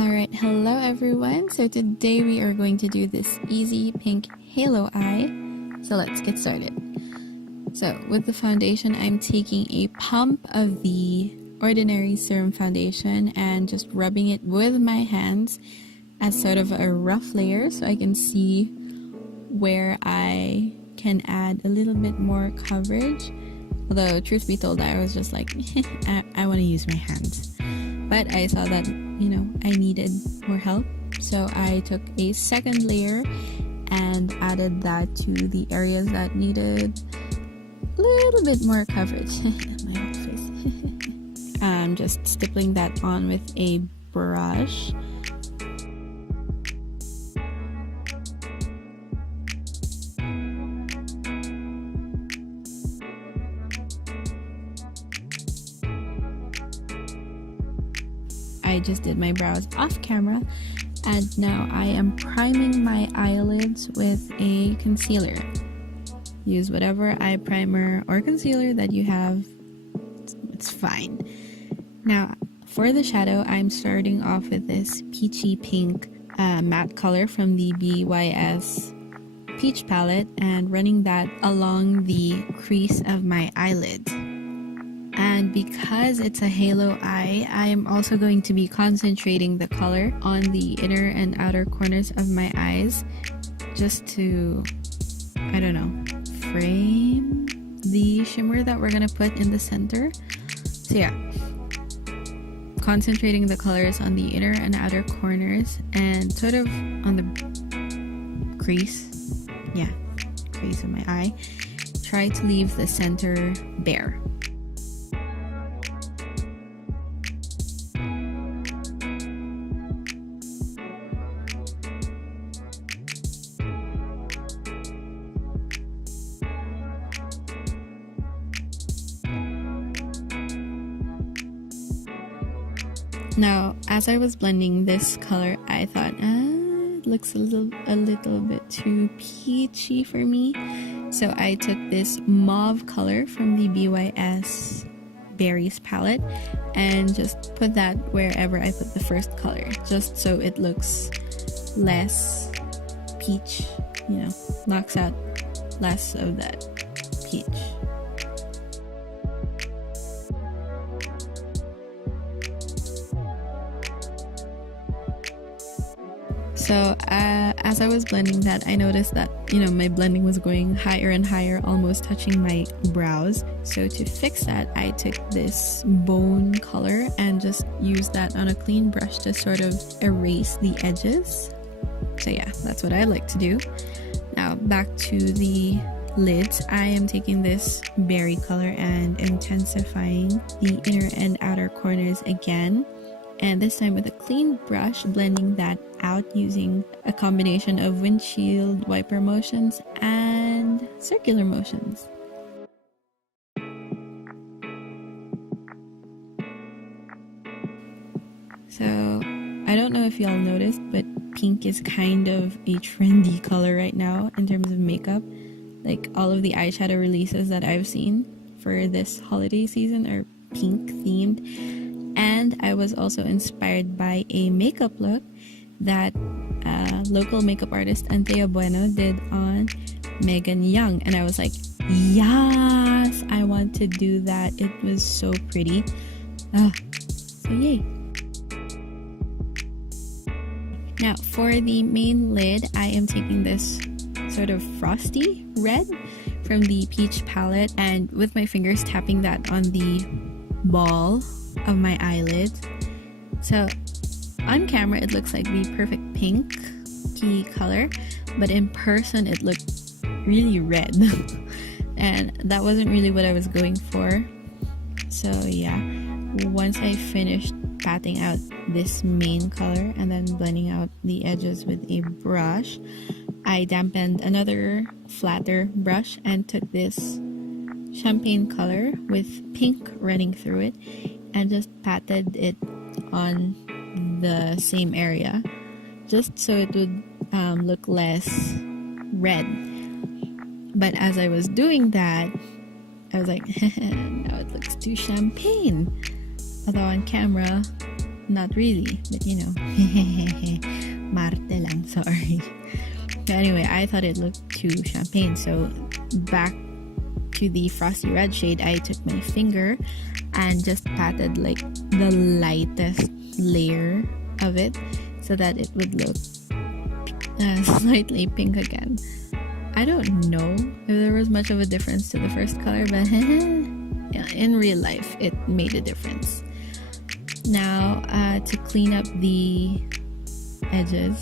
Alright, hello everyone. So today we are going to do this easy pink halo eye. So let's get started. So with the foundation, I'm taking a pump of the ordinary Serum foundation and just rubbing it with my hands as sort of a rough layer so I can see where I can add a little bit more coverage. Although truth be told, I was just like, I want to use my hands. But I saw that, I needed more help. So I took a second layer and added that to the areas that needed a little bit more coverage. My whole face. I'm just stippling that on with a brush. I just did my brows off camera, and now I am priming my eyelids with a concealer. Use whatever eye primer or concealer that you have, it's fine. Now for the shadow, I'm starting off with this peachy pink matte color from the BYS Peach palette and running that along the crease of my eyelid. And because it's a halo eye, I am also going to be concentrating the color on the inner and outer corners of my eyes just to, frame the shimmer that we're going to put in the center. So yeah, concentrating the colors on the inner and outer corners and sort of on the crease. Yeah, crease of my eye. Try to leave the center bare. Now, as I was blending this color, I thought, it looks a little bit too peachy for me. So I took this mauve color from the BYS Berries palette and just put that wherever I put the first color, just so it looks less peach, knocks out less of that peach. So as I was blending that, I noticed that, my blending was going higher and higher, almost touching my brows. So to fix that, I took this bone color and just used that on a clean brush to sort of erase the edges. So yeah, that's what I like to do. Now back to the lids. I am taking this berry color and intensifying the inner and outer corners again. And this time with a clean brush, blending that out using a combination of windshield wiper motions and circular motions. So I don't know if y'all noticed, but pink is kind of a trendy color right now in terms of makeup. Like all of the eyeshadow releases that I've seen for this holiday season are pink themed. And I was also inspired by a makeup look that local makeup artist Antea Bueno did on Megan Young. And I was like, yes, I want to do that. It was so pretty. So yay. Now for the main lid, I am taking this sort of frosty red from the Peach palette and with my fingers tapping that on the ball of my eyelid. So on camera it looks like the perfect pink key color, but in person it looked really red and that wasn't really what I was going for. So yeah, once I finished patting out this main color and then blending out the edges with a brush, I dampened another flatter brush and took this champagne color with pink running through it and just patted it on the same area just so it would look less red. But as I was doing that, I was like, now it looks too champagne. Although on camera, not really, but you know, Marte lang, sorry. But anyway, I thought it looked too champagne, so back to the frosty red shade, I took my finger and just patted like the lightest layer of it so that it would look slightly pink again. I don't know if there was much of a difference to the first color, but yeah, in real life it made a difference. Now to clean up the edges,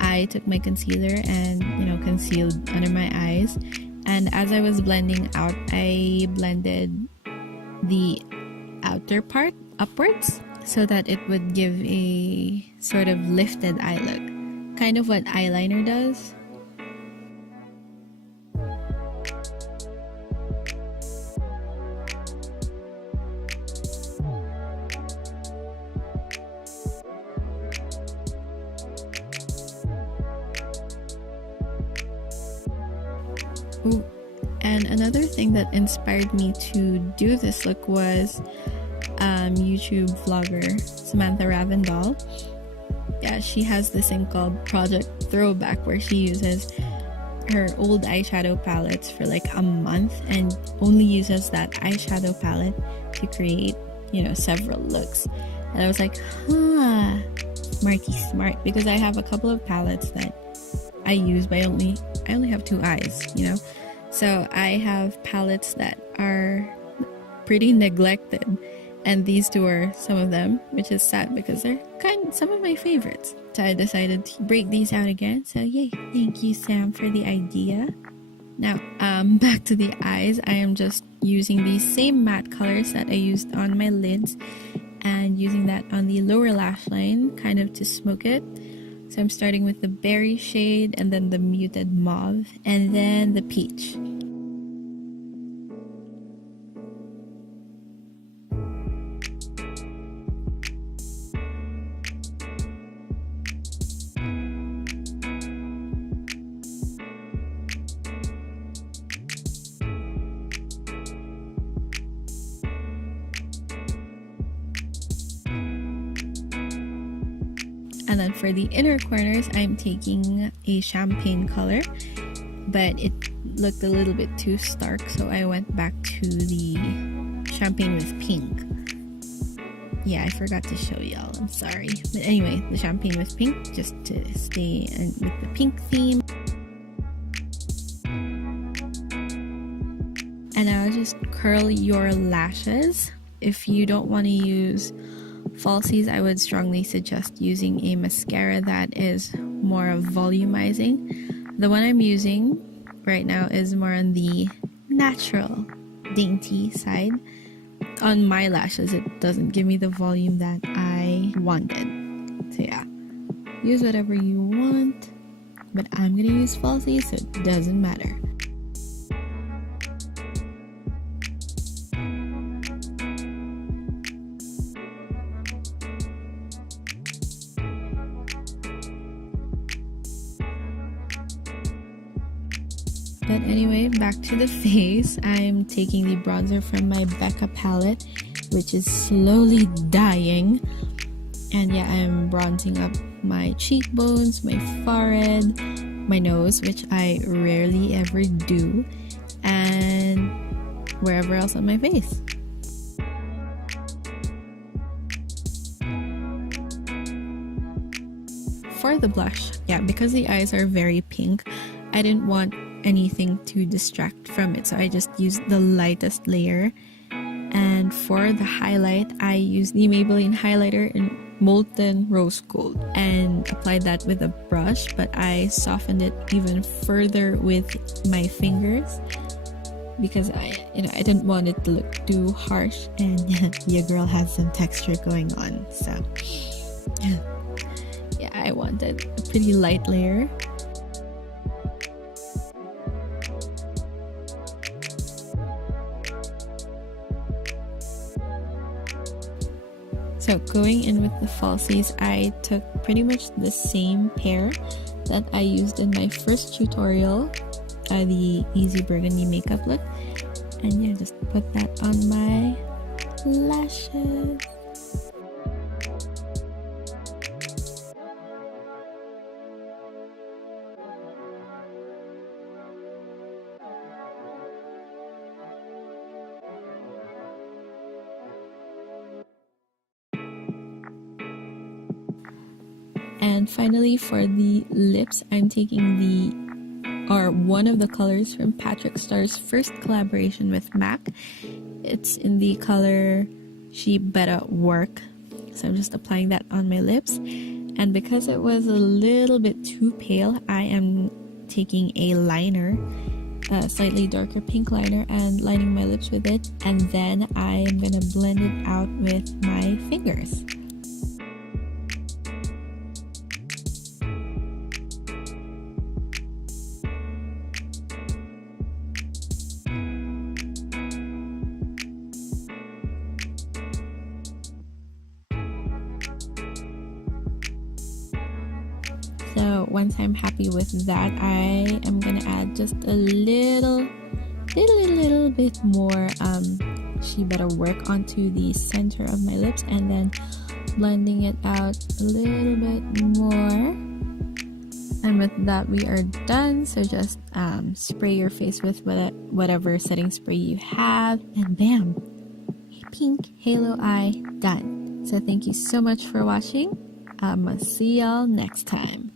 I took my concealer and concealed under my eyes, and as I was blending out, I blended the outer part upwards so that it would give a sort of lifted eye look, kind of what eyeliner does. Ooh. And another thing that inspired me to do this look was YouTube vlogger Samantha Ravindal. Yeah, she has this thing called Project Throwback where she uses her old eyeshadow palettes for like a month and only uses that eyeshadow palette to create, several looks. And I was like, smarty smart, because I have a couple of palettes that I use, but I only have two eyes, So I have palettes that are pretty neglected, and these two are some of them, which is sad because they're some of my favorites. So I decided to break these out again. So yay, thank you Sam for the idea. Now back to the eyes. I am just using these same matte colors that I used on my lids and using that on the lower lash line, kind of to smoke it. So I'm starting with the berry shade and then the muted mauve and then the peach. And then for the inner corners, I'm taking a champagne color, but it looked a little bit too stark, so I went back to the champagne with pink. Yeah, I forgot to show y'all, I'm sorry. But anyway, the champagne with pink, just to stay with the pink theme. And now just curl your lashes. If you don't want to use falsies, I would strongly suggest using a mascara that is more volumizing. The one I'm using right now is more on the natural, dainty side. On my lashes, it doesn't give me the volume that I wanted. So yeah, use whatever you want, but I'm gonna use falsies, so it doesn't matter. But anyway, back to the face. I'm taking the bronzer from my Becca palette, which is slowly dying. And yeah, I'm bronzing up my cheekbones, my forehead, my nose, which I rarely ever do, and wherever else on my face. For the blush, yeah, because the eyes are very pink, I didn't want anything to distract from it, so I just used the lightest layer. And for the highlight, I used the Maybelline highlighter in Molten Rose Gold and applied that with a brush, but I softened it even further with my fingers because I didn't want it to look too harsh, and your girl has some texture going on, so yeah, I wanted a pretty light layer. So going in with the falsies, I took pretty much the same pair that I used in my first tutorial, the Easy Burgundy makeup look. And yeah, just put that on my lashes. And finally, for the lips, I'm taking one of the colors from Patrick Starr's first collaboration with MAC. It's in the color She Better Work. So I'm just applying that on my lips. And because it was a little bit too pale, I am taking a liner, a slightly darker pink liner, and lining my lips with it. And then I am gonna blend it out with my fingers. So once I'm happy with that, I am gonna add just a little bit more She Better Work onto the center of my lips, and then blending it out a little bit more. And with that, we are done. So just spray your face with whatever setting spray you have, and bam, a pink halo eye done. So thank you so much for watching. I'll see y'all next time.